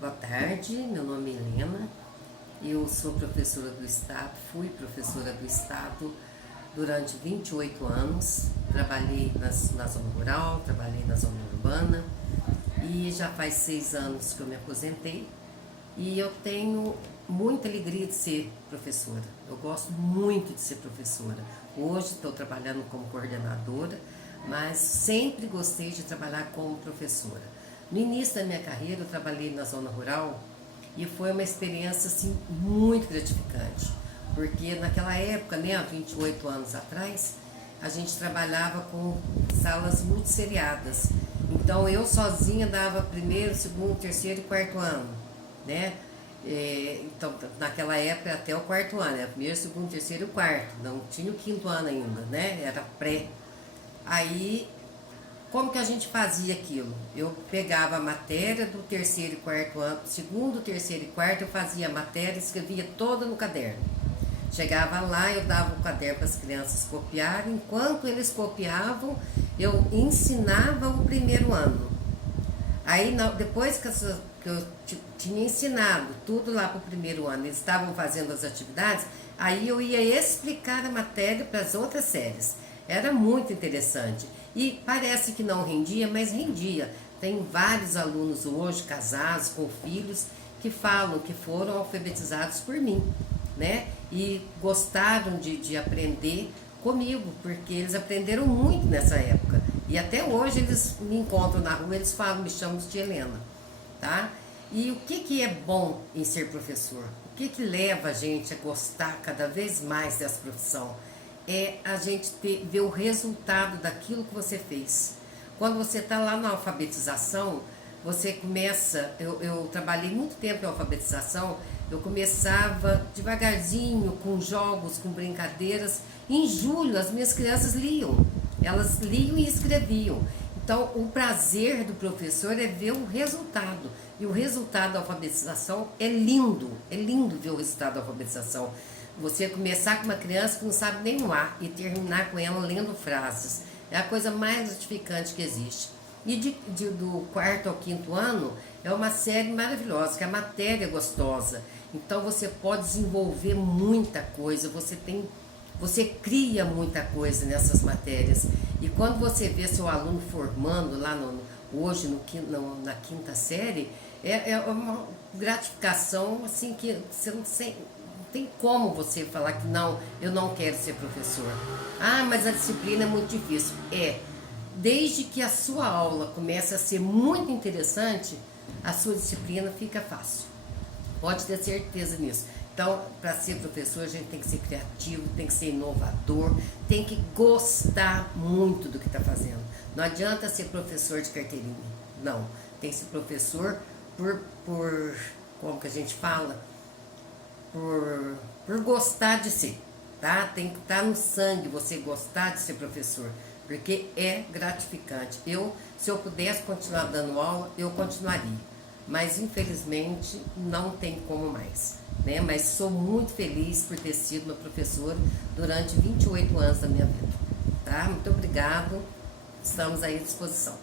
Boa tarde, meu nome é Helena, eu sou professora do Estado, fui professora do Estado durante 28 anos, trabalhei na zona rural, trabalhei na zona urbana e já faz 6 anos que eu me aposentei e eu tenho muita alegria de ser professora, eu gosto muito de ser professora. Hoje estou trabalhando como coordenadora, mas sempre gostei de trabalhar como professora. No início da minha carreira eu trabalhei na zona rural e foi uma experiência assim muito gratificante, porque naquela época, né, há 28 anos atrás, a gente trabalhava com salas multisseriadas. Então eu sozinha dava primeiro, segundo, terceiro e quarto ano, né? Então naquela época até o quarto ano, era primeiro, segundo, terceiro e quarto, não tinha o quinto ano ainda, né? Era pré. Aí como que a gente fazia aquilo? Eu pegava a matéria do terceiro e quarto ano, segundo, terceiro e quarto, eu fazia a matéria e escrevia toda no caderno. Chegava lá, eu dava o caderno para as crianças copiarem. Enquanto eles copiavam, eu ensinava o primeiro ano. Aí, depois que eu tinha ensinado tudo lá para o primeiro ano, eles estavam fazendo as atividades, aí eu ia explicar a matéria para as outras séries. Era muito interessante. E parece que não rendia, mas rendia. Tem vários alunos hoje, casados, com filhos, que falam que foram alfabetizados por mim, né? E gostaram de aprender comigo, porque eles aprenderam muito nessa época. E até hoje eles me encontram na rua, eles falam, me chamam de Helena, tá? E o que é bom em ser professor? O que leva a gente a gostar cada vez mais dessa profissão? É a gente ver o resultado daquilo que você fez. Quando você está lá na alfabetização, você começa, eu trabalhei muito tempo em alfabetização, eu começava devagarzinho, com jogos, com brincadeiras. Em julho, as minhas crianças liam, elas liam e escreviam. Então, o prazer do professor é ver o resultado. E o resultado da alfabetização é lindo ver o resultado da alfabetização. Você começar com uma criança que não sabe nem um A e terminar com ela lendo frases. É a coisa mais gratificante que existe. E do quarto ao quinto ano é uma série maravilhosa, que a matéria é gostosa. Então você pode desenvolver muita coisa, você cria muita coisa nessas matérias. E quando você vê seu aluno formando lá hoje na quinta série, é uma gratificação assim que você não tem como você falar que não, eu não quero ser professor. Ah, mas a disciplina é muito difícil. Desde que a sua aula começa a ser muito interessante, a sua disciplina fica fácil. Pode ter certeza nisso. Então, para ser professor, a gente tem que ser criativo, tem que ser inovador, tem que gostar muito do que está fazendo. Não adianta ser professor de carteirinha. Não. Tem que ser professor por como que a gente fala? Por gostar de ser, tá? Tem que estar no sangue você gostar de ser professor, porque é gratificante. Se eu pudesse continuar dando aula, eu continuaria, mas infelizmente não tem como mais, né? Mas sou muito feliz por ter sido uma professora durante 28 anos da minha vida, tá? Muito obrigado, estamos aí à disposição.